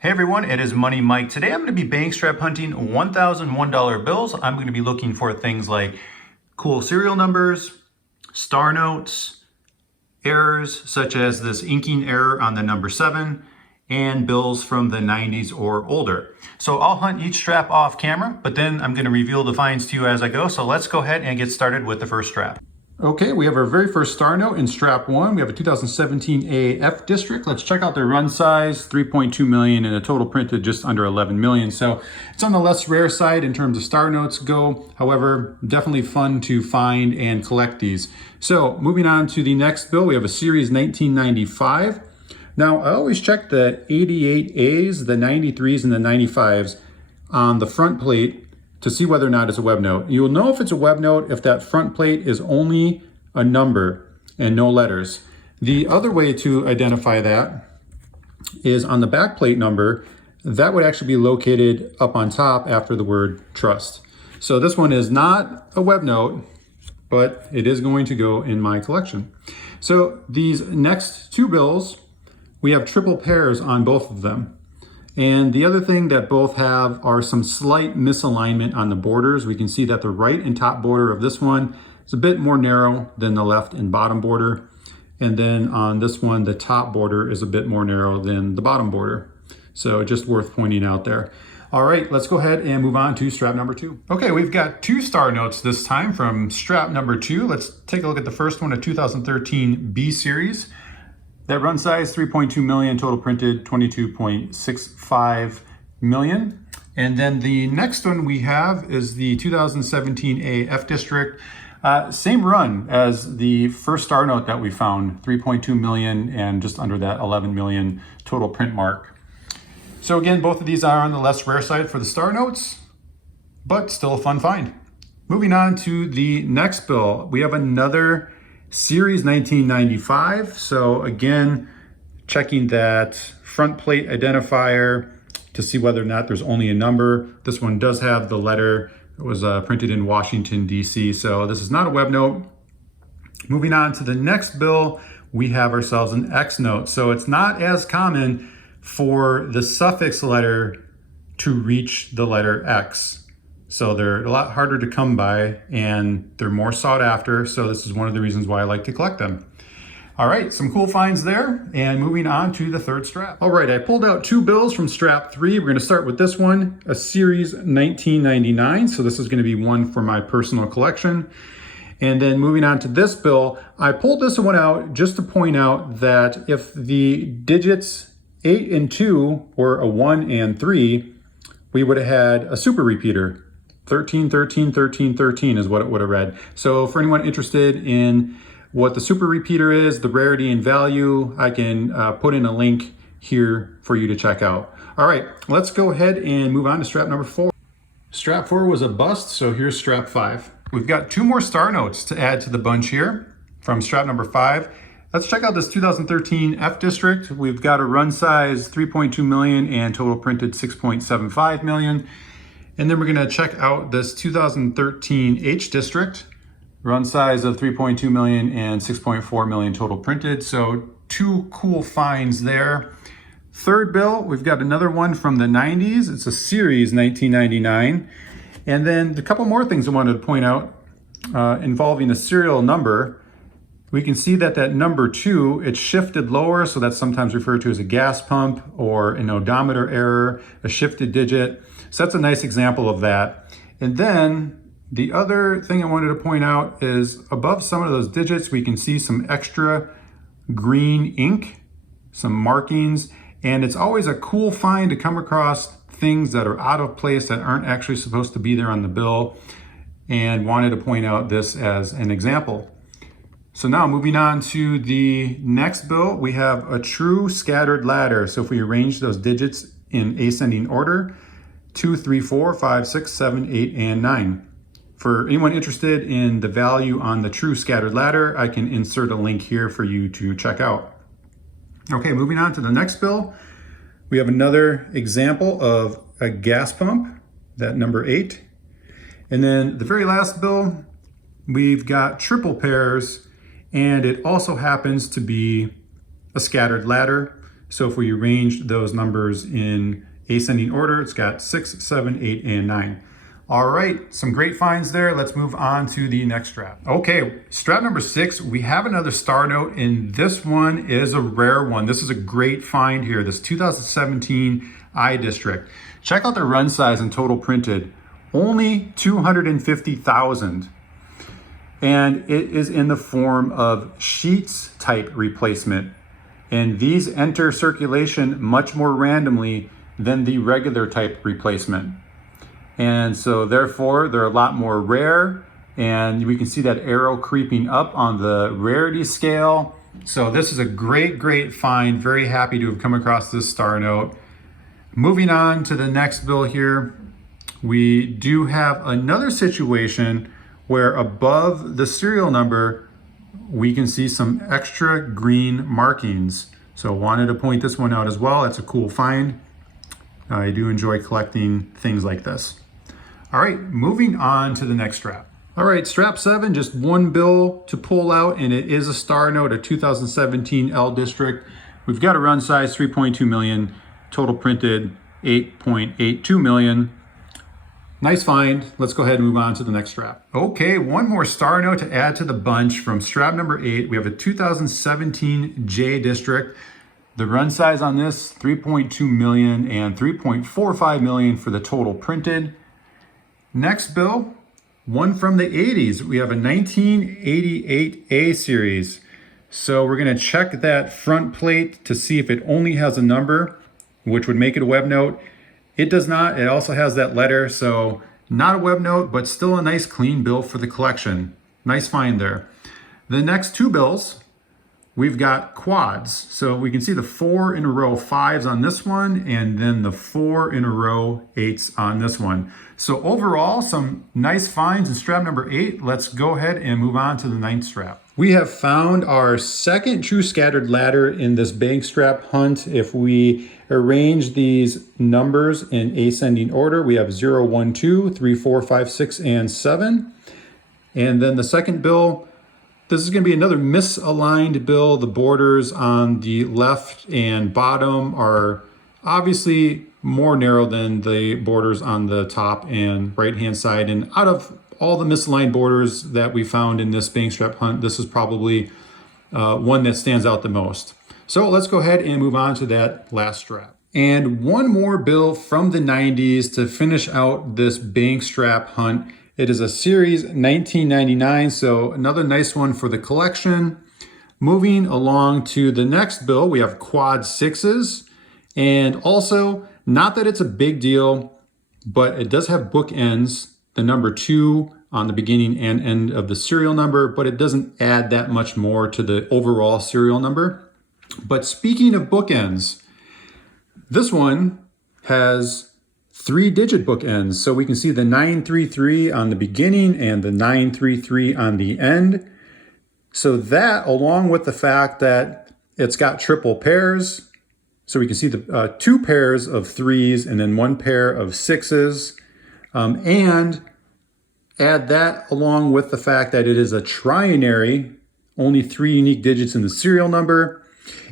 Hey everyone, it is Money Mike. Today I'm going to be bank strap hunting $1,001 bills. I'm going to be looking for things like cool serial numbers, star notes, errors such as this inking error on the number 7, and bills from the 90s or older. So I'll hunt each strap off camera, but then I'm going to reveal the finds to you as I go. So let's go ahead and get started with the first strap. Okay, we have our very first star note in strap 1. We have a 2017 AF district. Let's check out their run size, 3.2 million, and a total printed just under 11 million. So it's on the less rare side in terms of star notes go. However, definitely fun to find and collect these. So moving on to the next bill, we have a series 1995. Now, I always check the 88As, the 93s, and the 95s on the front plate to see whether or not it's a web note. You'll know if it's a web note if that front plate is only a number and no letters. The other way to identify that is on the back plate number. That would actually be located up on top after the word trust. So this one is not a web note, but it is going to go in my collection. So these next two bills, we have triple pairs on both of them. And the other thing that both have are some slight misalignment on the borders. We can see that the right and top border of this one is a bit more narrow than the left and bottom border. And then on this one, the top border is a bit more narrow than the bottom border. So just worth pointing out there. All right, let's go ahead and move on to strap number 2. Okay, we've got 2 star notes this time from strap number 2. Let's take a look at the first one, a 2013 B series. That run size, 3.2 million, total printed 22.65 million. And then the next one we have is the 2017 AF district. Same run as the first star note that we found, 3.2 million and just under that 11 million total print mark. So again, both of these are on the less rare side for the star notes, but still a fun find. Moving on to the next bill, we have another Series 1995. So again, checking that front plate identifier to see whether or not there's only a number. This one does have the letter. It was printed in Washington, D.C. So this is not a web note. Moving on to the next bill, we have ourselves an X note. So it's not as common for the suffix letter to reach the letter X. So they're a lot harder to come by and they're more sought after. So this is one of the reasons why I like to collect them. All right, some cool finds there. And moving on to the third strap. All right, I pulled out 2 bills from strap 3. We're gonna start with this one, a series 1999. So this is gonna be one for my personal collection. And then moving on to this bill, I pulled this one out just to point out that if the digits 8 and 2 were a 1 and 3, we would have had a super repeater. 13, 13, 13, 13 is what it would have read. So for anyone interested in what the super repeater is, the rarity and value, I can put in a link here for you to check out. All right, let's go ahead and move on to strap number 4. Strap 4 was a bust, so here's strap 5. We've got 2 more star notes to add to the bunch here from strap number 5. Let's check out this 2013 F district. We've got a run size 3.2 million and total printed 6.75 million. And then we're gonna check out this 2013 H district, run size of 3.2 million and 6.4 million total printed. So 2 cool finds there. Third bill, we've got another one from the 90s. It's a series 1999. And then a couple more things I wanted to point out involving a serial number. We can see that that number 2, it's shifted lower, so that's sometimes referred to as a gas pump or an odometer error, a shifted digit. So that's a nice example of that. And then the other thing I wanted to point out is above some of those digits, we can see some extra green ink, some markings, and it's always a cool find to come across things that are out of place that aren't actually supposed to be there on the bill, and wanted to point out this as an example. So now moving on to the next bill, we have a true scattered ladder. So if we arrange those digits in ascending order, 2, 3, 4, 5, 6, 7, 8, and 9. For anyone interested in the value on the true scattered ladder, I can insert a link here for you to check out. Okay, moving on to the next bill, we have another example of a gas pump, that number 8. And then the very last bill, we've got triple pairs, and it also happens to be a scattered ladder. So if we arrange those numbers in ascending order, it's got 6, 7, 8, and 9. All right, some great finds there. Let's move on to the next strap. Okay, strap number 6, we have another star note, and this one is a rare one. This is a great find here, this 2017 I District. Check out the run size and total printed, only 250,000. And it is in the form of sheets type replacement. And these enter circulation much more randomly than the regular type replacement. And so therefore they're a lot more rare, and we can see that arrow creeping up on the rarity scale. So this is a great find. Very happy to have come across this star note. Moving on to the next bill here, we do have another situation where above the serial number we can see some extra green markings. So wanted to point this one out as well. It's a cool find. I do enjoy collecting things like this. All right, moving on to the next strap. All right, strap 7, just one bill to pull out, and it is a star note, a 2017 L District. We've got a run size 3.2 million, total printed 8.82 million. Nice find. Let's go ahead and move on to the next strap. Okay, one more star note to add to the bunch from strap number 8. We have a 2017 J District. The run size on this, 3.2 million and 3.45 million for the total printed. Next bill, one from the 80s. We have a 1988 A series. So we're gonna check that front plate to see if it only has a number, which would make it a web note. It does not. It also has that letter, so not a web note, but still a nice clean bill for the collection. Nice find there. The next two bills, we've got quads. So we can see the 4 in a row 5s on this one, and then the 4 in a row 8s on this one. So overall, some nice finds in strap number 8. Let's go ahead and move on to the 9th strap. We have found our second true scattered ladder in this bank strap hunt. If we arrange these numbers in ascending order, we have 0, 1, 2, 3, 4, 5, 6, and 7. And then the second bill, this is going to be another misaligned bill. The borders on the left and bottom are obviously more narrow than the borders on the top and right hand side. And out of all the misaligned borders that we found in this bank strap hunt, this is probably one that stands out the most. So let's go ahead and move on to that last strap. And one more bill from the 90s to finish out this bank strap hunt. It is a series 1999, so another nice one for the collection. Moving along to the next bill, we have quad 6s. And also, not that it's a big deal, but it does have bookends, the number 2 on the beginning and end of the serial number, but it doesn't add that much more to the overall serial number. But speaking of bookends, this one has 3-digit bookends. So we can see the 933 on the beginning and the 933 on the end. So that, along with the fact that it's got triple pairs, so we can see the 2 pairs of 3s and then 1 pair of 6s, and add that along with the fact that it is a trinary, only 3 unique digits in the serial number,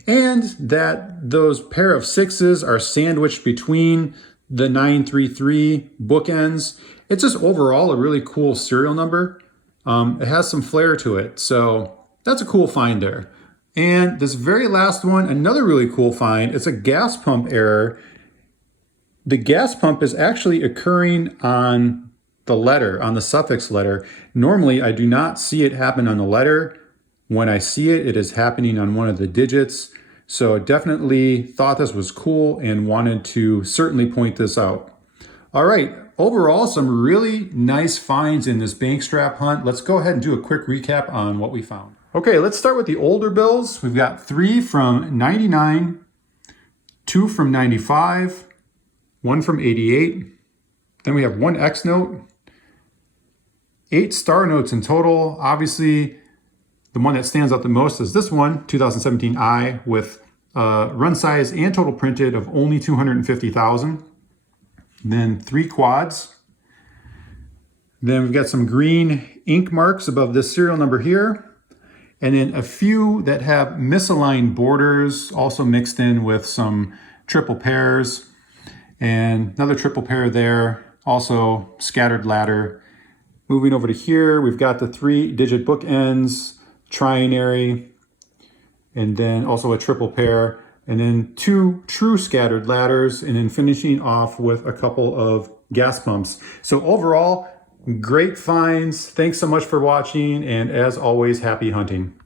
and that those pair of 6s are sandwiched between the 933 bookends. It's just overall a really cool serial number. It has some flair to it, so that's a cool find there. And this very last one, another really cool find. It's a gas pump error. The gas pump is actually occurring on the letter, on the suffix letter. Normally, I do not see it happen on the letter. When I see it, it is happening on one of the digits. So definitely thought this was cool and wanted to certainly point this out. All right, overall, some really nice finds in this bank strap hunt. Let's go ahead and do a quick recap on what we found. Okay, let's start with the older bills. We've got 3 from 99, 2 from 95, 1 from 88. Then we have 1 X note, 8 star notes in total. Obviously, the one that stands out the most is this one, 2017 I, with run size and total printed of only 250,000. Then 3 quads. Then we've got some green ink marks above this serial number here. and then a few that have misaligned borders, also mixed in with some triple pairs, and another triple pair there, also scattered ladder. Moving over to here, we've got the 3-digit bookends, trinary, and then also a triple pair, and then 2 true scattered ladders, and then finishing off with a couple of gas pumps. So overall, great finds. Thanks so much for watching, and as always, happy hunting.